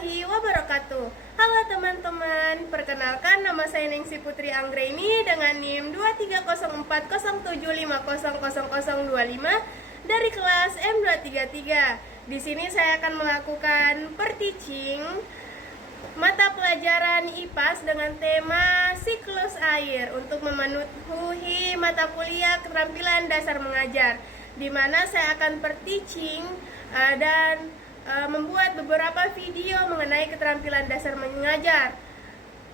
warahmatullahi wabarakatuh. Halo teman-teman, perkenalkan nama saya Ningsi Putri Anggraini dengan NIM 230407500025 dari kelas M233. Di sini saya akan melakukan per-teaching mata pelajaran IPAS dengan tema siklus air untuk memenuhi mata kuliah keterampilan dasar mengajar, di mana saya akan per-teaching dan membuat beberapa video mengenai keterampilan dasar mengajar,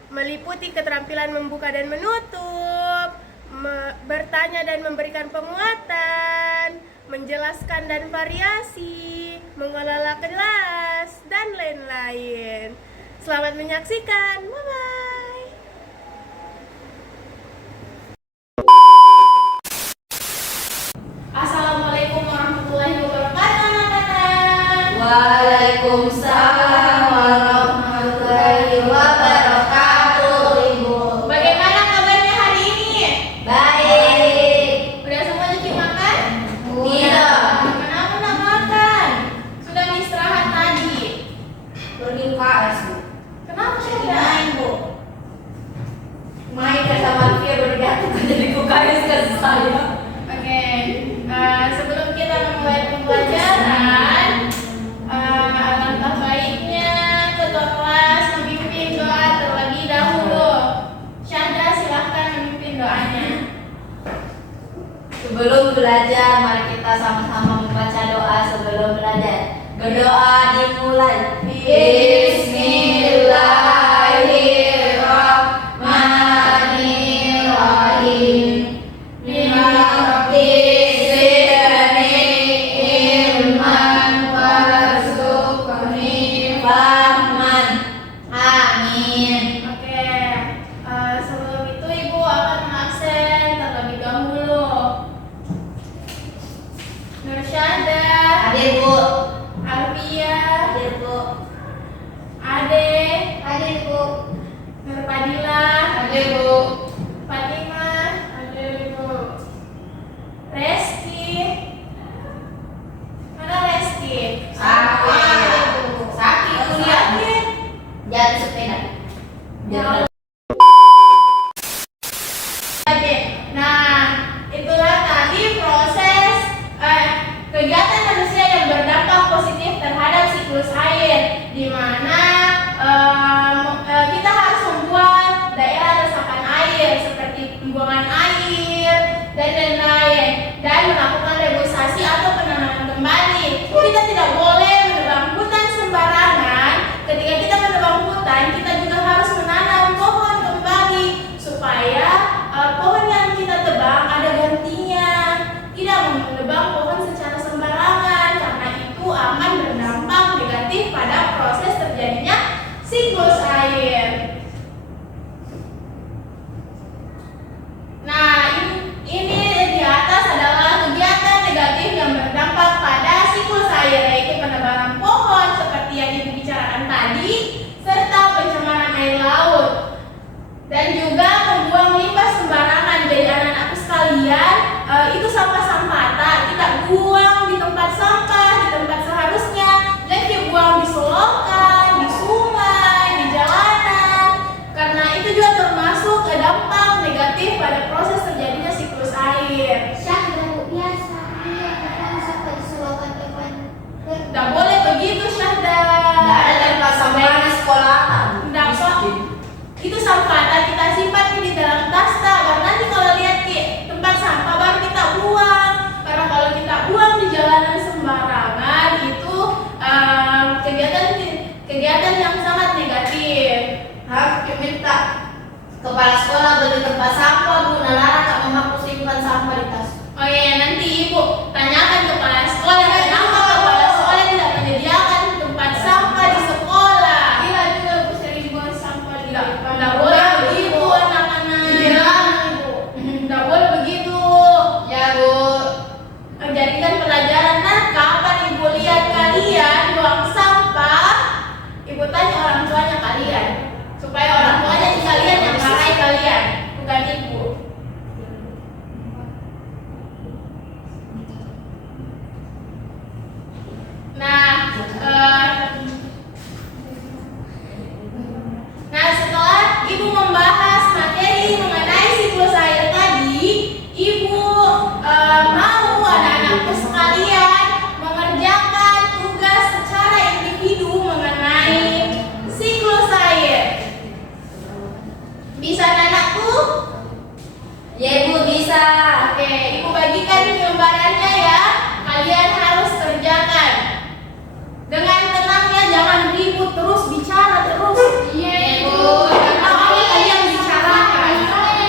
meliputi keterampilan membuka dan menutup, bertanya dan memberikan penguatan, menjelaskan dan variasi, mengelola kelas, dan lain-lain. Selamat menyaksikan, bye-bye. Assalamualaikum warahmatullahi wabarakatuh, anak-anak. Waalaikumsalam warahmatullahi wabarakatuh, Ibu. Bagaimana kabarnya hari ini? Baik. Udah semua cuci makan? Tidak. Kenapa nggak makan? Sudah istirahat tadi. Pergi UKS, Bu. Kenapa Jadi tidak? main, Bu. Main ke sama Fir udah jatuh jadi UKS ke saya. Oke, sebelum kita memulai pembelajaran, alangkah baiknya ketua kelas memimpin doa terlebih dahulu. Syahda, silahkan memimpin doanya. Sebelum belajar, mari kita sama-sama membaca doa sebelum belajar. Berdoa dimulai. Bismillahirrahmanirrahim. Lima rabbi zidni ilman warzuqni fahman. Amin. Oke, sebelum itu Ibu akan mengaksen terlebih dahulu. Nur Syahda, Hadir, Bu. Arfia, Hadir, Bu. Ade, Hadir, Bu. Nur Padilla, Hadir, Bu. Fatimah, hadir Ibu. Reski, mana Reski? Sakit kuliah. Jatuh sepeda. Jatuh. Oke, nah itulah tadi proses kegiatan manusia yang berdampak positif terhadap siklus air, di mana kita harus membuat daerah resapan air seperti pembuangan air dan lain-lain, dan melakukan reboisasi atau penanaman kembali. Kita tidak boleh menebang hutan sembarangan. Ketika kita menebang hutan, kita juga harus menanam pohon kembali supaya pohon yang kita tebang ada gantinya. Tidak menebang pohon secara sembarangan, karena itu akan berdampak negatif pada proses terjadinya siklus air. Nah, ini di atas adalah kegiatan negatif yang berdampak pada siklus air, yaitu penebangan pohon seperti yang Ibu bicarakan tadi, serta pencemaran air laut, dan juga membuang limbah sembarangan. Jadi anak-anakku sekalian, itu sampah-sampah kita buang di tempat sampah, di tempat seharusnya, dan dibuang di selokan, di sungai, di jalanan, karena itu juga termasuk dampak negatif pada proses terjadinya siklus air. Tidak boleh begitu, Syahda. Tidak ada tempat sampah di sekolahan. Tidak kok. Itu sampah kita simpan di dalam tas, baru nanti kalau lihat di tempat sampah baru kita buang. Karena kalau kita buang di jalanan sembarangan itu kegiatan yang sangat negatif. Harus diminta kepala sekolah beli tempat sampah, Bu. Nara tak mampu simpan sampah di tas. Oh iya, nanti Ibu tanyakan kepala sekolah kenapa kepala sekolah tidak menyediakan tempat sampah di sekolah. Iya juga, Bu, sering buang sampah di depan. Tidak boleh begitu, anak-anak. Iya, Bu. Tidak boleh begitu. Ya, Bu. Jadikan pelajaran. Nah, kapan Ibu lihat kalian buang sampah, Ibu tanya orang tuanya kalian, supaya orang tuanya kalian yang marahi kalian, bukan Ibu. Ya Ibu bisa. Oke, Ibu bagikan gambarannya ya. Kalian harus kerjakan. Dengan tenangnya, jangan ribut terus, bicara terus. Iya Ibu. Apa kalian bicarakan?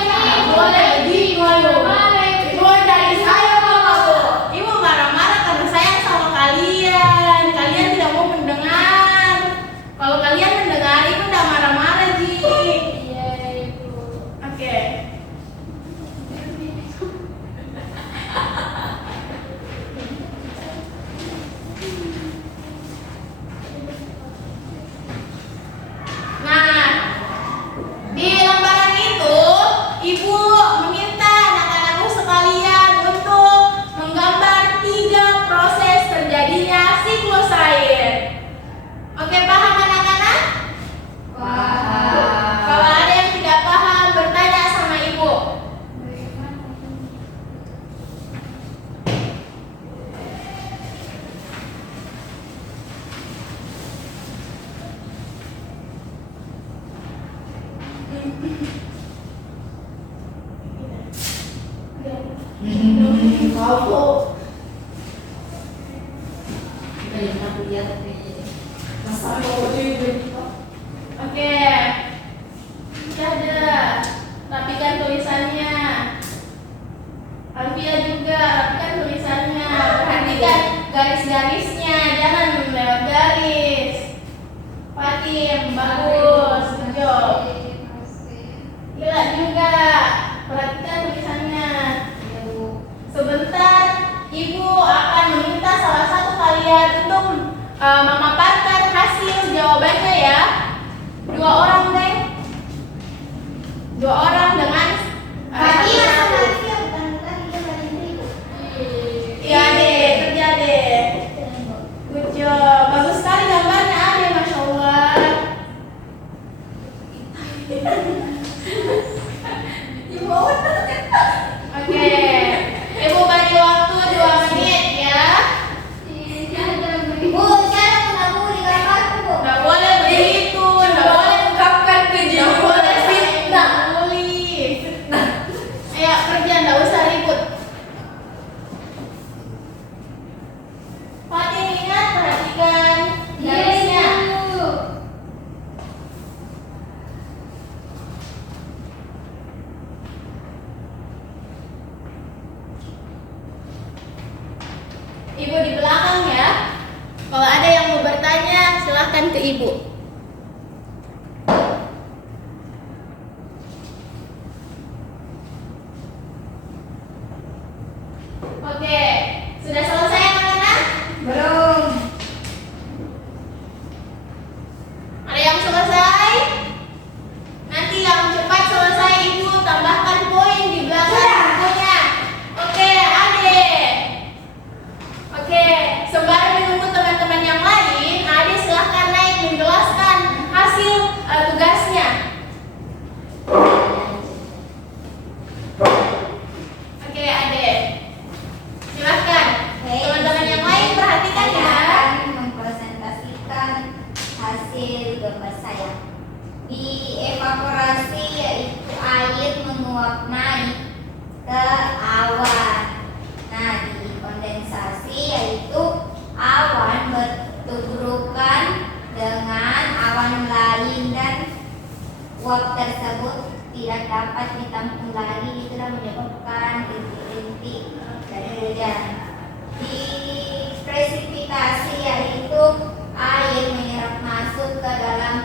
Nggak boleh begitu. Ibu dari saya kamu. Ibu marah-marah karena sayang sama kalian. Kalian tidak mau mendengar. Kalau kalian mendengar, Ibu udah marah-marah Ji. Iya Ibu. Oke. Nah, di lembaran itu, Ibu meminta anak-anakku sekalian untuk menggambar 3 proses terjadinya siklus air. Oke, paham anak-anak? Kalau ada yang tidak paham, bertanya sama Ibu. Kau aku lihat masa Oke, sudah ada. Rapikan tulisannya. Alfia juga, rapikan tulisannya. Perhatikan garis-garisnya, jangan lewat garis. Fatim, bagus, good job. Gila juga, perhatikan tulisannya. Sebentar, Ibu akan meminta salah satu kalian untuk memaparkan hasil jawabannya ya. 2 orang deh. 2 orang dengan satu. Iya deh, kerja deh. Good job, bagus sekali gambarnya Ade, Masya Allah. Oke, Ibu bagi waktu 2 menit ya. Nggak boleh begitu, nggak boleh ungkapkan kejujuran, nggak boleh fitnah, nulis. Ayo kerja, nggak usah ribut. Fatin ingat perhatikan garisnya. Ibu di belakang ya. Kalau ada yang mau bertanya, silahkan ke Ibu. Oke, sudah selesai anak-anak? belum. Ada yang selesai? Nanti yang cepat selesai Ibu tambahkan poin di belakang bukunya. Oke, Adik. Oke, sembari menunggu teman-teman yang lain, Adik silahkan naik menjelaskan hasil tugasnya. Oke, Adik. Silahkan. Teman-teman yang lain perhatikan ya. Saya akan mempresentasikan hasil gambar saya. Di evaporasi yaitu air menguap naik ke awan. Nah, di kondensasi yaitu awan bertuburukan dengan awan lain dan uap tersebut tidak dapat ditampung lagi, itulah menyebabkan rintik-rintik dari hujan. Di presipitasi yaitu air menyerap masuk ke dalam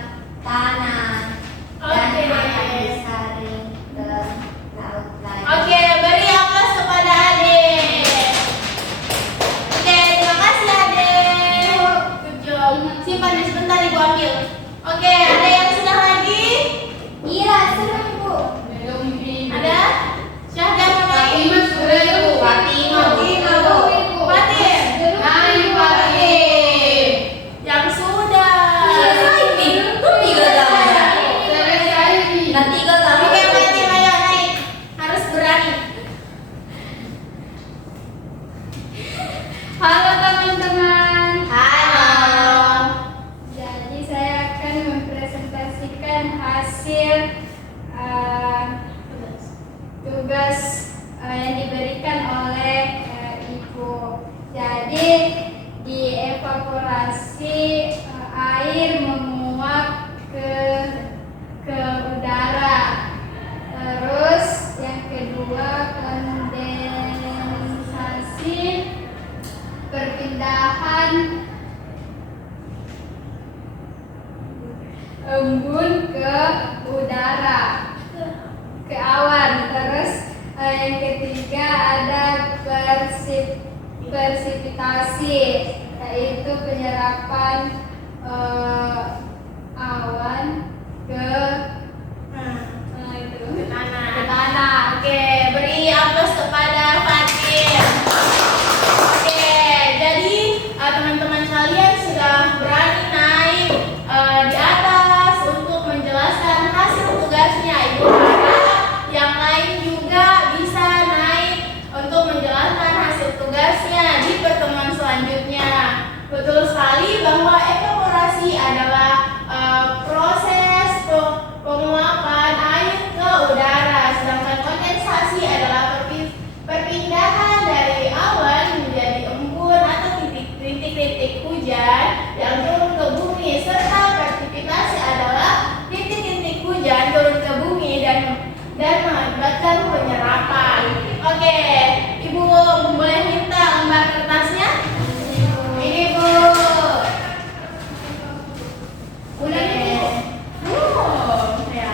tanah dan Oke. akan disaring ke laut lagi. Oke, beri yang diberikan oleh ibu. Jadi dievaporasi, air menguap ke udara. Terus yang kedua kondensasi, perpindahan embun ke udara, ke awan. Terus yang ketiga ada persipitasi, yaitu penyerapan awan ke tanah. Oke, beri aplaus kepada Fatin. Oke, jadi teman-teman kalian sudah berani naik di atas untuk menjelaskan hasil tugasnya. Ibu harap yang lain juga bisa naik untuk menjelaskan hasil tugasnya di pertemuan selanjutnya. Betul sekali bahwa evaporasi adalah proses penguapan air ke udara, sedangkan kondensasi adalah perpindahan dari awan menjadi embun atau titik-titik hujan yang turun ke bumi, serta persipitasi adalah titik-titik hujan turun ke bumi dan mengakibatkan penyerapan. Oke, Ibu boleh minta lembar kertasnya? Ini Bu. Udah nih Bu. Ya.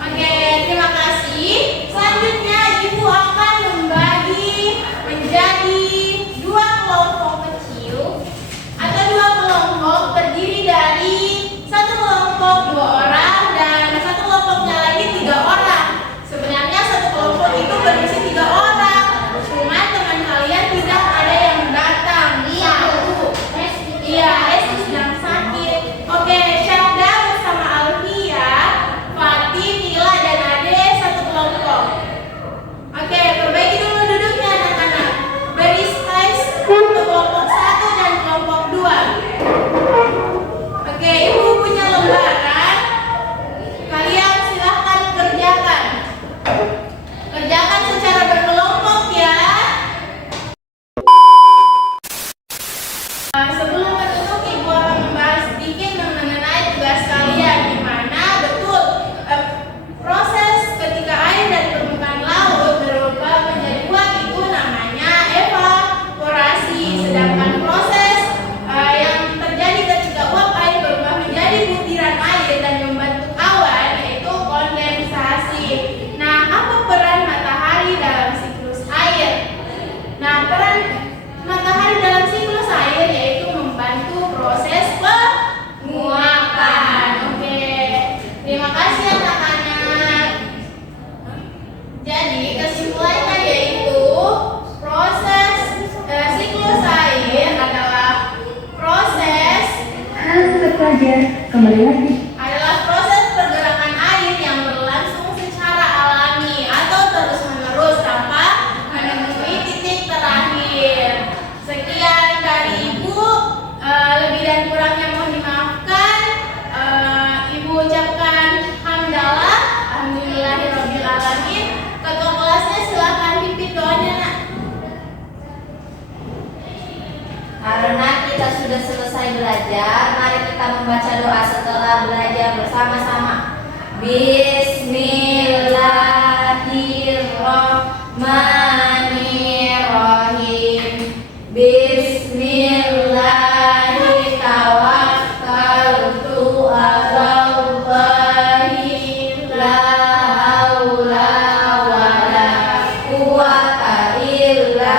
Oke, terima kasih. Selanjutnya Ibu akan membagi menjadi dua kelompok kecil atau dua kelompok terdiri dari satu kelompok 2 orang dan satu kelompoknya lagi 3 orang. Sebenarnya satu kelompok itu berisi 3 orang, cuma teman kalian tidak ada yang datang. Iya, Esti sedang sakit. Oke, Syahda bersama Alfia, Fatih, Nila, dan Ade satu kelompok. Oke, perbaiki dulu duduknya anak-anak. Beri space untuk kelompok 1 dan kelompok 2. Oke, Ibu punya lembaran. Kalian silahkan kerjakan. Kerjakan secara berkelompok ya. Sebelum menutup, Ibu akan membahas sedikit mengenai tugas kalian, di mana betul proses ketika air dari permukaan laut berubah menjadi uap itu namanya evaporasi, sedangkan proses yang terjadi ketika uap air berubah menjadi butiran air dan membentuk awan yaitu kondensasi. Nah, apa peran matahari dalam siklus air? Nah, peran matahari dalam siklus air yaitu membantu proses penguapan. Oke, terima kasih anak-anak. Jadi kesimpulannya yaitu proses siklus air adalah proses kembali lagi. adalah proses pergerakan air yang berlangsung secara alami atau terus-menerus tanpa menemui titik terakhir. Sekian dari Ibu, lebih dan kurangnya mohon dimaafkan. Ibu ucapkan hamdalah, alhamdulillahirabbil alamin. Ketua kelasnya silakan pimpin doanya, Nak. Karena kita sudah selesai belajar, mari kita membaca doa setelah belajar bersama-sama. Bismillahirrahmanirrahim. Bismillahi tawakkaltu 'alallahi la haula wala quwwata illa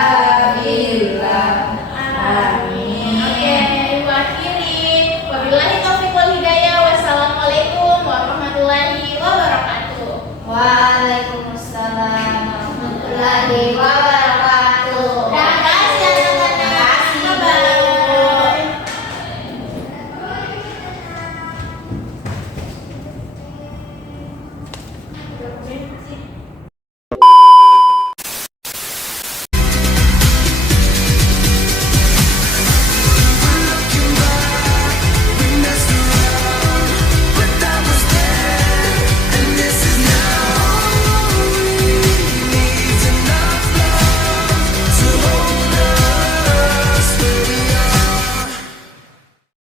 billah. Oke, Ibu akhiri. Wabillahi taufiq wal hidayah. Wassalamualaikum warahmatullahi wabarakatuh. Waalaikumsalam warahmatullahi wabarakatuh.